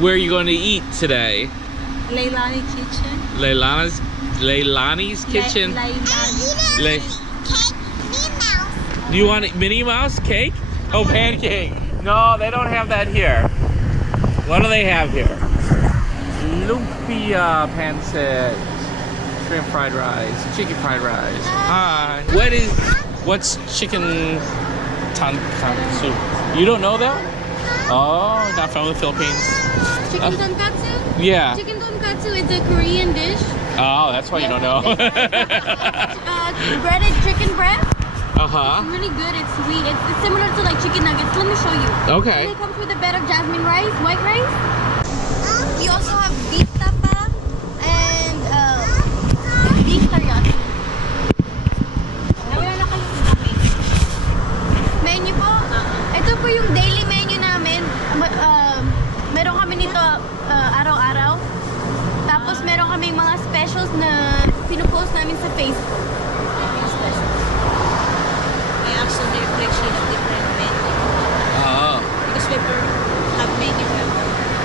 Where are you going to eat today? Lailani kitchen. Lailani's kitchen? Lailani. Do you want Minnie Mouse cake? Oh, pancake. No, they don't have that here. What do they have here? Lumpia pancit, shrimp fried rice, chicken fried rice. Hi. What's chicken tonkatsu? You don't know that? Oh, not from the Philippines. Chicken tonkatsu? Yeah. Chicken tonkatsu is a Korean dish. Oh, that's why you don't know. Breaded chicken breast. Uh-huh. It's really good. It's sweet. It's similar to like chicken nuggets. Let me show you. Okay. And it comes with a bed of jasmine rice, white rice. We also have beef tapa and beef teriyaki. Menu po? Ito po yung daily menu namin. Meron kami nito araw-araw. Tapos meron kaming mga specials na pinupost namin sa Facebook. I actually reflection of different menu. Oh. Because we have menu.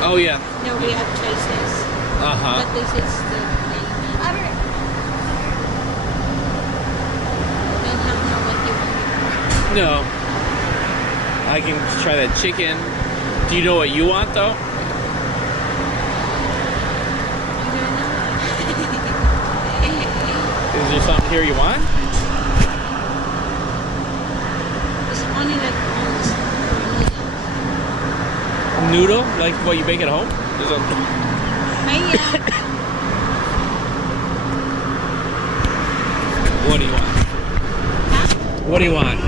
Oh, yeah. Now we have choices. Uh-huh. But this is the main menu. Don't have know what you want. No. I can try that chicken. Do you know what you want, though? Is there something here you want? It's only like Noodle? Like what you make at home? What do you want? What do you want?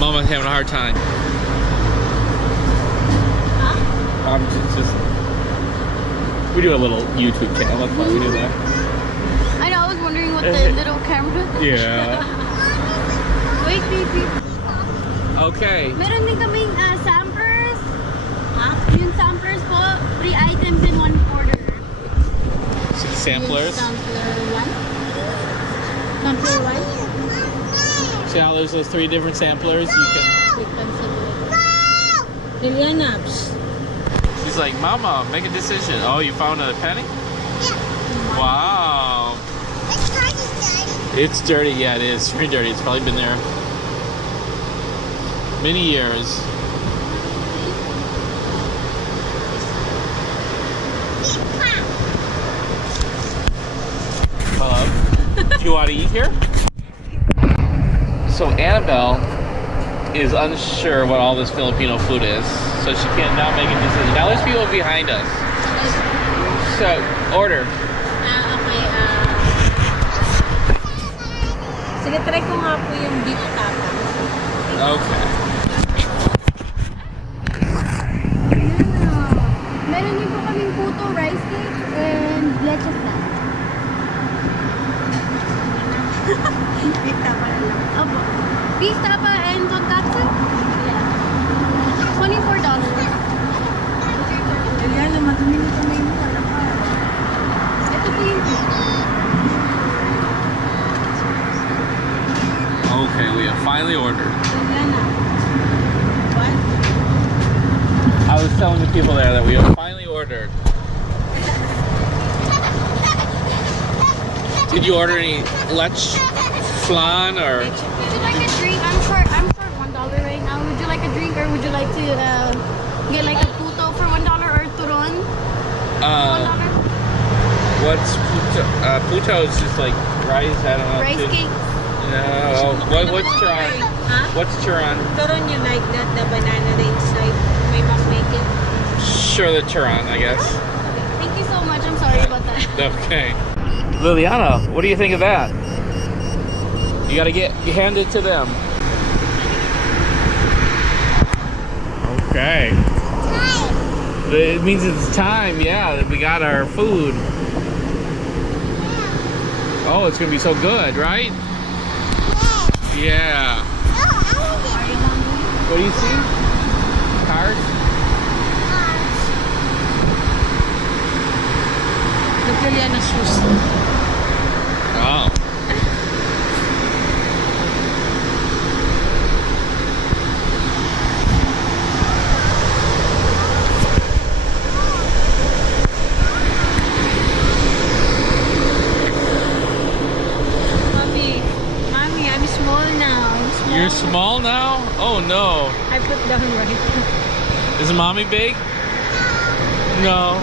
Mama's having a hard time. We do a little YouTube channel. That's why we do that. I know. I was wondering what the little camera. Yeah. Wait, baby. Okay. Meron din kaming samplers. Yung samplers po, 3 items in 1 order. Samplers? Sampler 1. Sampler 1. See how there's those 3 different samplers? You can. Lilliana. She's like, Mama, make a decision. Oh, you found a penny? Yeah. Wow. It's kind of dirty. It's dirty. Yeah, it is. It's pretty dirty. It's probably been there many years. Hello. Do you want to eat here? So Annabelle is unsure what all this Filipino food is, so she cannot make a decision. Now there's people behind us. So order. Okay. Sige, try ko nga po yung beef tapa. Okay. Meron din po kaming puto rice cake and leche flan. Beef tapa na lang. Opo. Beef tapa and tonkatsu? Yeah. $24. Lilliana, madumi nito na yung kalaka. Ito po yung Okay, we have finally ordered. Lilliana. What? I was telling the people there that we have finally ordered. Did you order any lech flan or? Would you like a drink? I'm short $1 right now. Would you like a drink or would you like to get like a puto for $1 or turon? $1? What's puto? Puto is just like rice. I don't know. Rice cake. No. What's turon? Huh? What's turon? Turon, you like that, the banana the inside. May mom make it. Sure, the turon, I guess. Thank you so much. I'm sorry about that. Okay. Lilliana, what do you think of that? You gotta hand it to them. Okay. It means it's time, yeah, that we got our food. Oh, it's gonna be so good, right? Yeah. What do you see? Cars? The Lilliana shoes. Oh. small now? Oh no. I put down right. Is mommy big? No.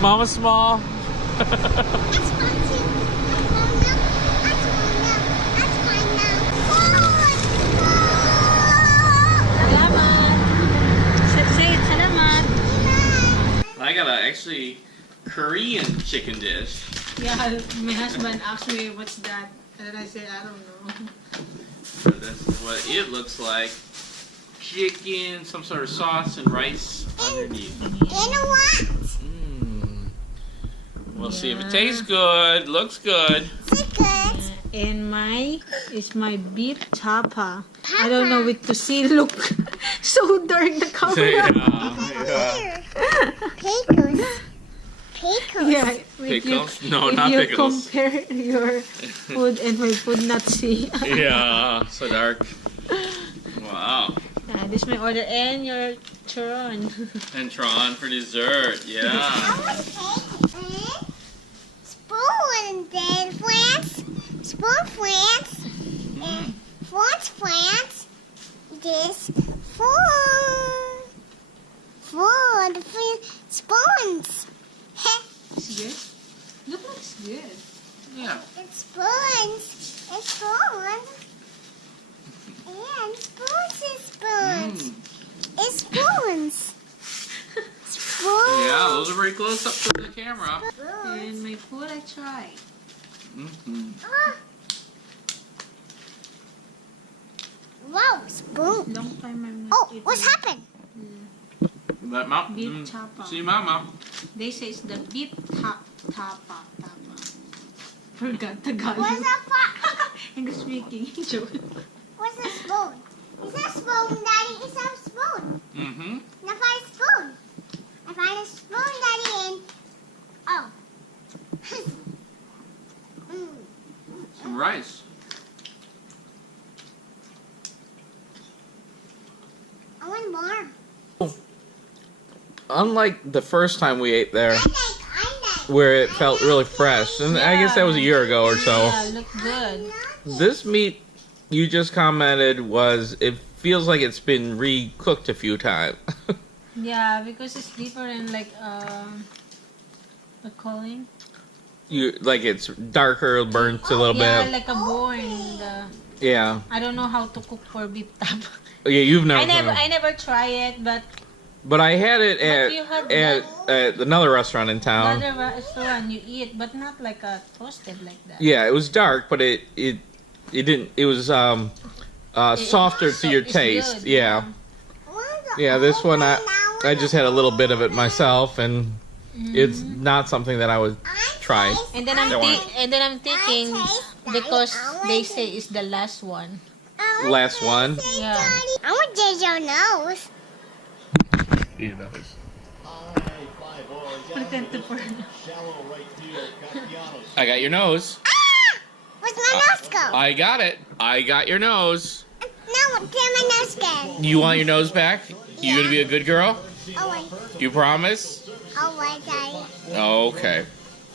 Mama's small. That's fine too. That's fine now. Salamat. Say it, salamat. I got a actually Korean chicken dish. Yeah, my husband asked me what's that, and I said I don't know. So this is what it looks like. Chicken, some sort of sauce, and rice underneath. You know what? We'll see if it tastes good. Looks good. Secret. And is my beef tapa. I don't know what to see. Look, so dark the color. Yeah. Pickles. Pickles. Yeah, Pickles? No, if not you pickles. compare your food and my food, not see. Yeah, so dark. Wow. This is my order and your turn. And Tron for dessert. Yeah. I want cake and spoon. Then France. Spoon France. And France. This food. Food. Spoons. It's good. Looks good. Yeah. It's spoons. It's spoons. And spoons is spoons. It's spoons. Spoons. Yeah, those are very close up to the camera. And my food, I tried. Ah. Wow, spoon. Long time I'm not Oh, eating. what's happened? That mouth. Beef tapa. See mama. They say it's the beef tapa. Forgot Tagalog. What's a pot? English speaking. Joke. What's a spoon? It's a spoon, Daddy. It's a spoon. Mm-hmm. Now find a spoon. I find a spoon, Daddy, and oh. Some rice. I want more. Unlike the first time we ate there, I like. where it felt really fresh, and I guess that was a year ago or so. Yeah, look good. This meat you just commented it feels like it's been re-cooked a few times. Yeah, because it's different, like the calling. Like it's darker, burnt a little Yeah, bit. like a bone. Yeah. I don't know how to cook for beef tapa. Yeah, you've never. I never try it, But I had it you had at another restaurant in town. other restaurant you eat, but not like a toasted like that. Yeah, it was dark, but it didn't. It was softer to your It's taste. good, Yeah. Yeah, this one I just had a little bit of it myself, and it's not something that I would try. And then I'm thinking because they say it's the last one. Last one. Yeah. I want to taste your nose. Pretend to pour. I got your nose. Where's my nose go? I got it. I got your nose. No, get my nose go. You want your nose back? You gonna be a good girl? Oh, wait. You promise? Oh, wait, Daddy. Okay.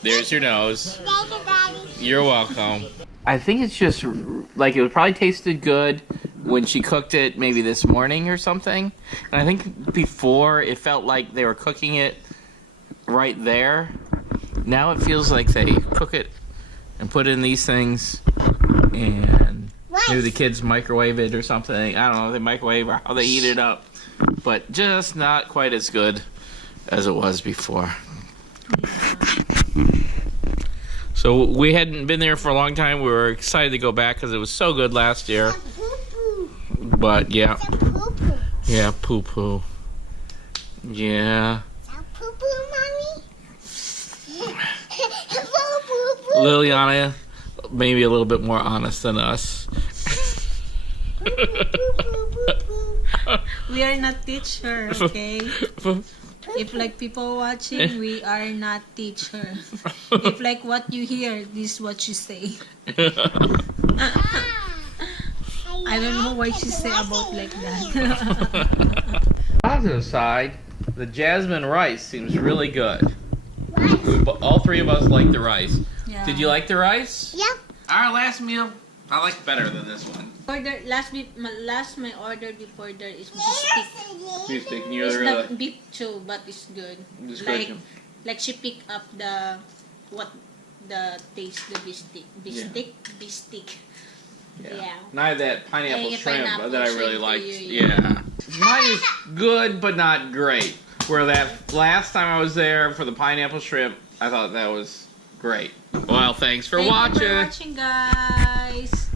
There's your nose. Thank you, Daddy. You're welcome. I think it's just like it probably tasted good when she cooked it maybe this morning or something. And I think before it felt like they were cooking it right there. Now it feels like they cook it and put it in these things and maybe the kids microwave it or something. I don't know if they microwave or how they heat it up. But just not quite as good as it was before. So we hadn't been there for a long time. We were excited to go back because it was so good last year. Poo-poo. But yeah, It's a poo-poo. yeah, poo-poo. Yeah. It's a poo-poo, Mommy. Poo-poo-poo. Lilliana, maybe a little bit more honest than us. We are not teacher, okay? If like people watching, we are not teacher. If like what you hear, this is what you say. I don't know why she say about like that. Positive side, the jasmine rice seems really good. Rice. All three of us like the rice. Yeah. Did you like the rice? Yep. Our last meal I like better than this one. Order last my order before there is beef stick. Beef stick. You It's really not beef too, but it's good. It's like good. like she pick up the taste the beef stick. Beef stick. Yeah. And I had that pineapple Yeah, shrimp pineapple that I really shrimp liked. for you, Yeah. Mine is good, but not great. Where that last time I was there for the pineapple shrimp, I thought that was great. Well, thanks for Thank watching. you for watching, guys.